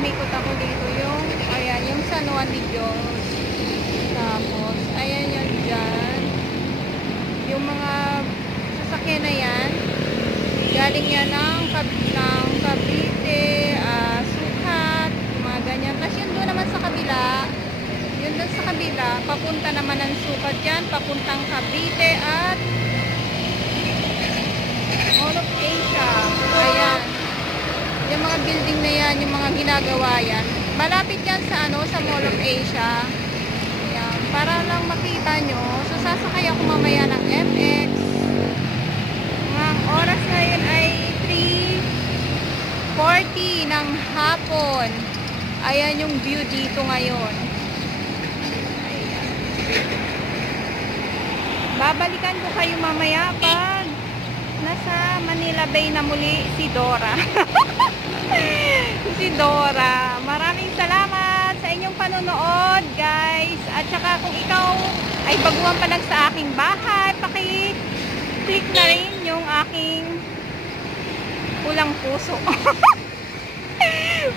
umikot ako dito yung, ayan, yung San Juan de Dios. Tapos, ayan yun dyan. Yung mga sasakyan na yan, galing yan ng Cavite, Sukat, yung mga ganyan. Tapos yun doon naman sa kabila, yun doon sa kabila, papunta naman ng Sukat yan, papuntang Cavite at Mall of Asia. Ayan. Yung mga building na yan, yung mga ginagawa yan. Malapit yan sa sa Mall of Asia. Ayan. Para lang makita nyo. So, sasakay ako mamaya ng MX. Ang oras ngayon ay 3:40 ng hapon. Ayan yung view dito ngayon. Ayan. Babalikan ko kayo mamaya pag nasa Manila Bay na muli si Dora. Si Dora. Maraming salamat sa inyong panonood, guys. At saka kung ikaw ay baguhan pa lang sa aking bahay, paki-click na rin yung aking pulang puso.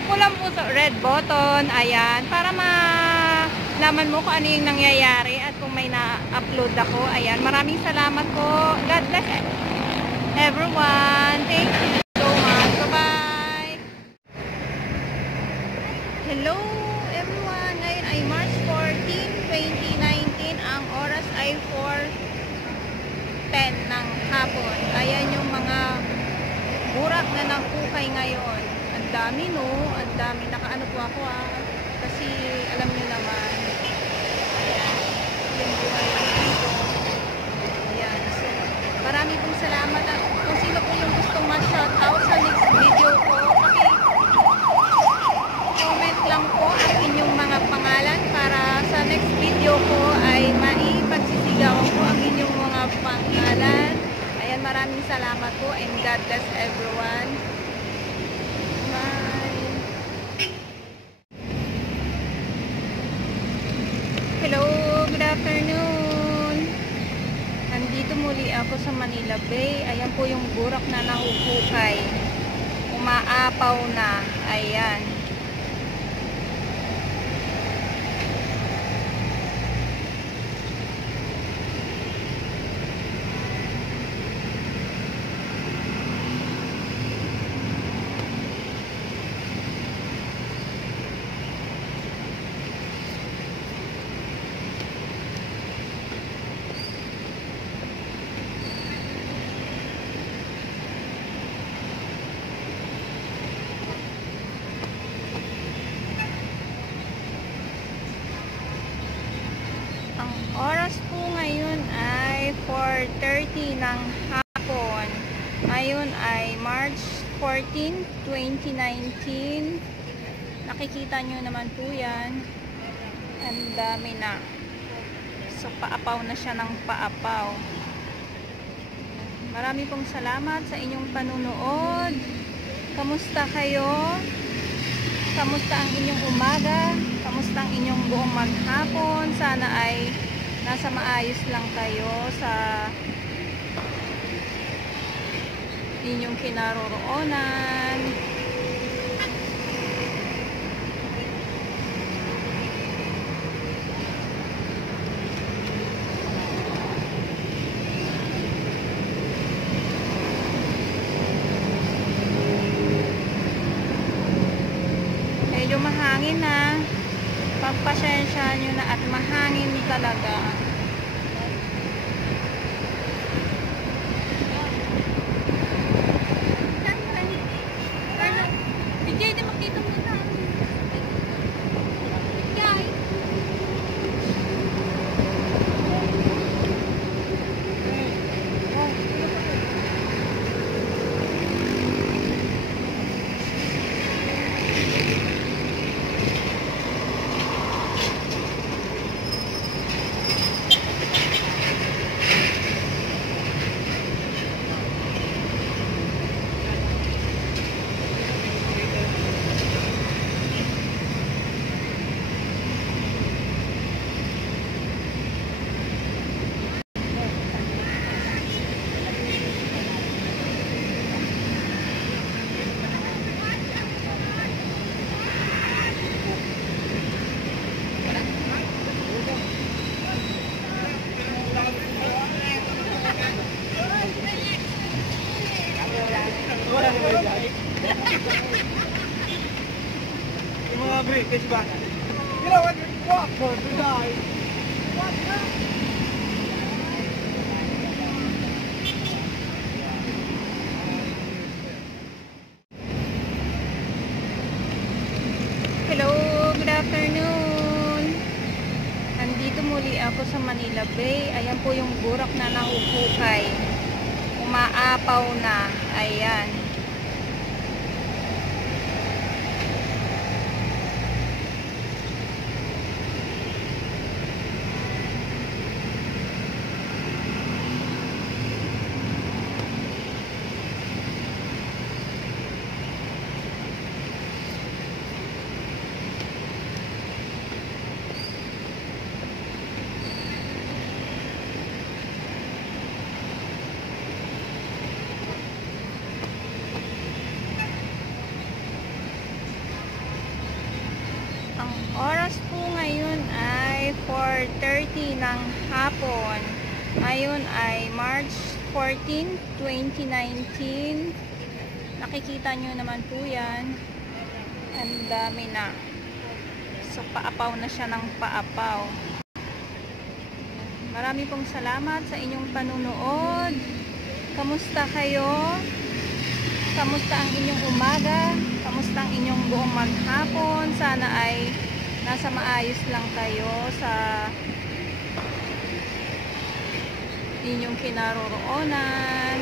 Pulang puso, red button. Ayan. Para malaman mo kung ano yung nangyayari at kung may na-upload ako. Ayan. Maraming salamat po. God bless everyone. Thank you so much. Bye-bye. Hello everyone. Ngayon ay March 14, 2019. Ang oras ay 4:10 ng hapon. Ayan yung mga burak na nangkukay ngayon. Ang dami, no? Ang dami. Nakaano po ako kasi alam nyo naman. Ayan. Yung buhay dito. Ayan. So, marami pong salamat. At kung sino po yung gustong ma-shoutout sa next video ko, comment lang po ang inyong mga pangalan para sa next video ko ay maipagsisigawan ko ang inyong mga pangalan. Ayan, maraming salamat po and God bless everyone. Bye! Hello, good afternoon! Nandito muli ako sa Manila Bay. Ayan po yung burak na nahuhukay. Umaapaw na. Ayan. Oras po ngayon ay 4:30 ng hapon. Ngayon ay March 14, 2019. Nakikita nyo naman po yan. Ang dami na. So, paapaw na siya ng paapaw. Marami pong salamat sa inyong panunood. Kamusta kayo? Kamusta ang inyong umaga? Kamusta ang inyong buong maghapon? Sana ay nasa maayos lang kayo sa inyong kinaroroonan. Medyo mahangin na. Pagpasensya nyo na at mahangin talaga. British ba? You know what? Walk for the guy. What the? Hello, good afternoon. Nandito muli ako sa Manila Bay. Ayan po yung burak na nahuhukay. Umaapaw na. Ayan. Ang oras po ngayon ay 4:30 ng hapon. Ngayon ay March 14, 2019. Nakikita nyo naman po yan. Ang dami na. So, paapaw na siya ng paapaw. Marami pong salamat sa inyong panunood. Kamusta kayo? Kamusta ang inyong umaga? Kamusta ang inyong buong maghapon? Sana ay nasa maayos lang kayo sa inyong kinaroroonan.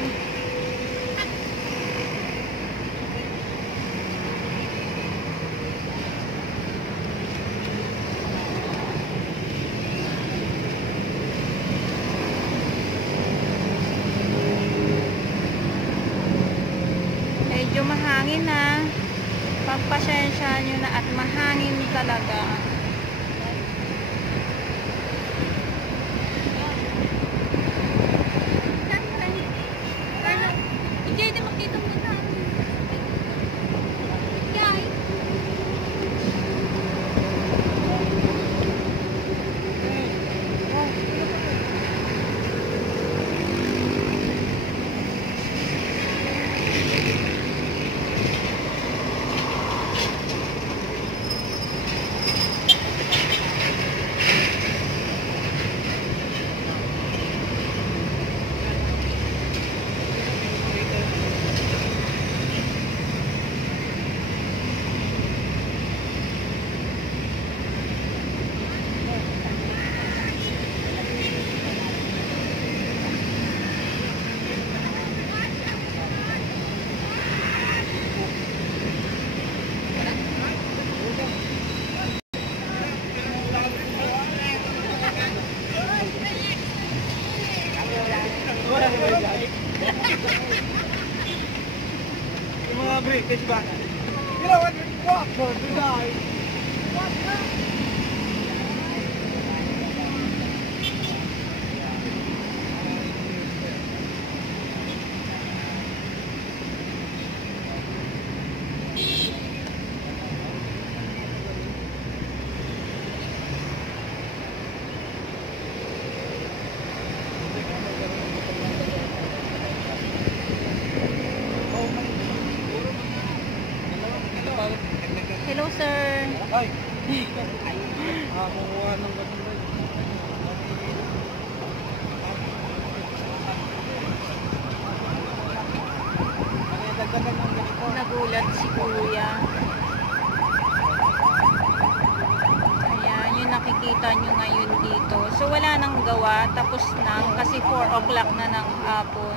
Medyo mahangin na. Pagpasensya nyo na at mahangin talaga. Yung mga British ba? You know what? Walk for the guy. What the? Hello, sir. Ay! Kukuha ng batong. Nagulat si kuya. Ayan, yung nakikita nyo ngayon dito. So, wala nang gawa. Tapos na. Kasi 4 o'clock na ng hapon.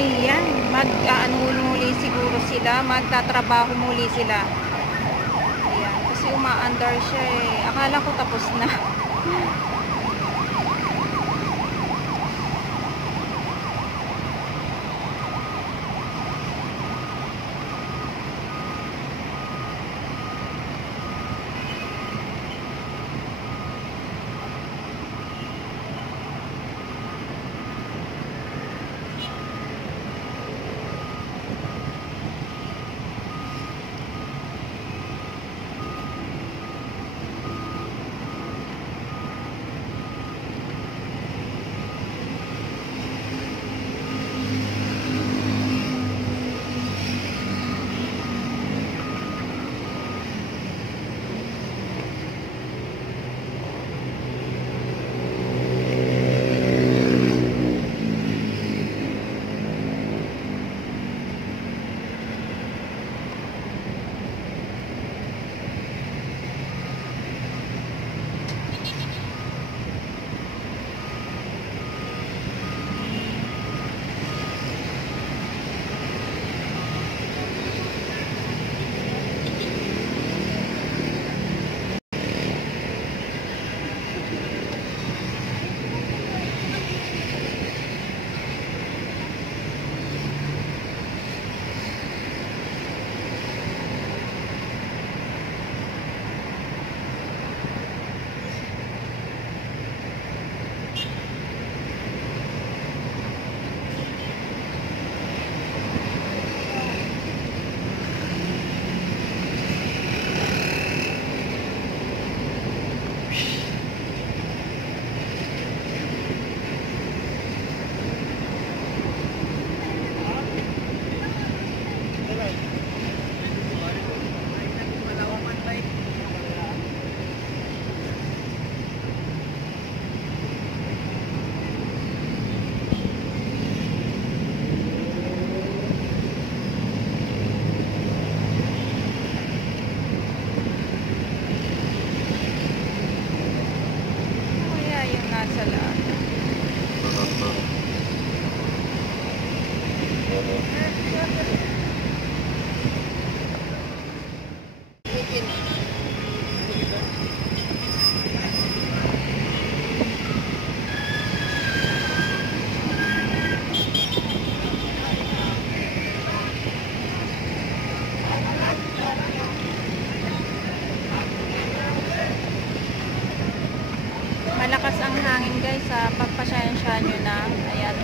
Ayan, mag-ano muli siguro sila, magtatrabaho muli sila. Ayan, kasi umaandar siya eh. Akala ko tapos na. Kaya yung nasa lahat. Malakas ang hangin guys, pagpasensya nyo na. Ayan.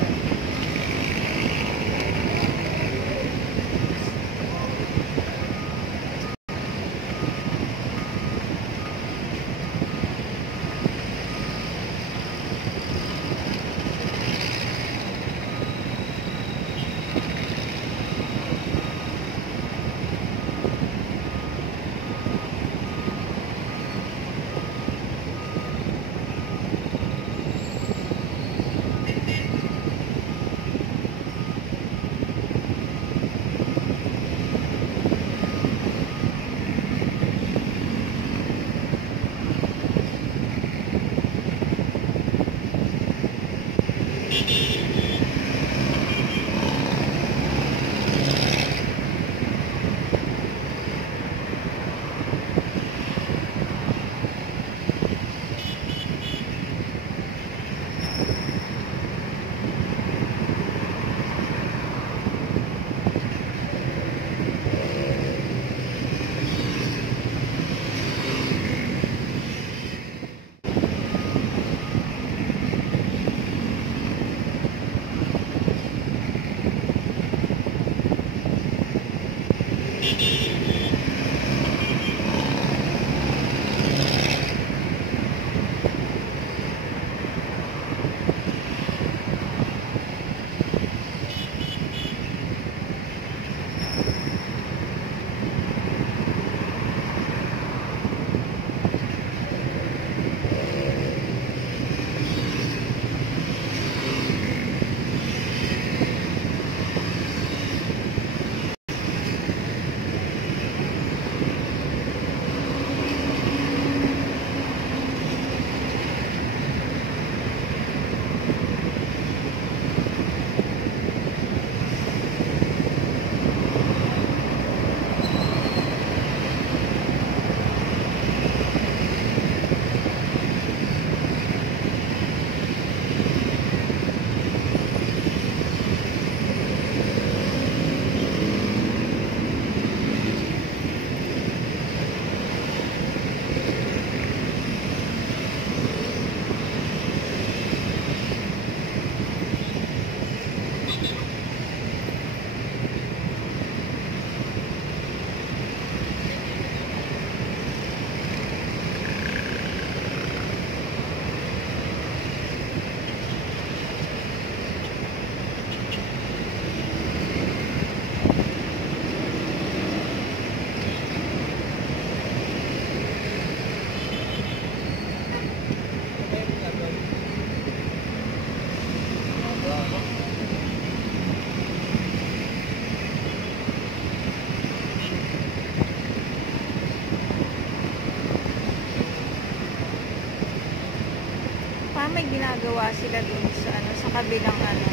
may ginagawa sila dun sa ano, sa kabilang ano.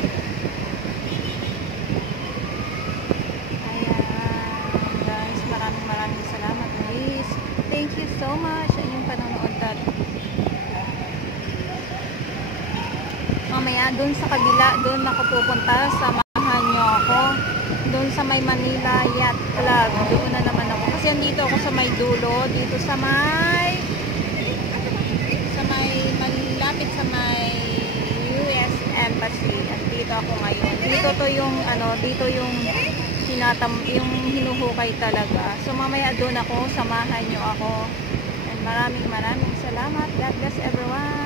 Ayan, guys, maraming salamat, guys. Thank you so much sa inyong panonood at mamaya dun sa kabila, dun ako pupunta, samahan nyo ako dun sa may Manila Yacht Club. Doon na naman ako kasi andito ako sa may dulo, dito sa may malapit sa may US Embassy. At dito ako ngayon. Dito to yung ano, dito yung yung hinuhukay talaga. So mamaya doon ako, samahan nyo ako. And maraming salamat. God bless everyone.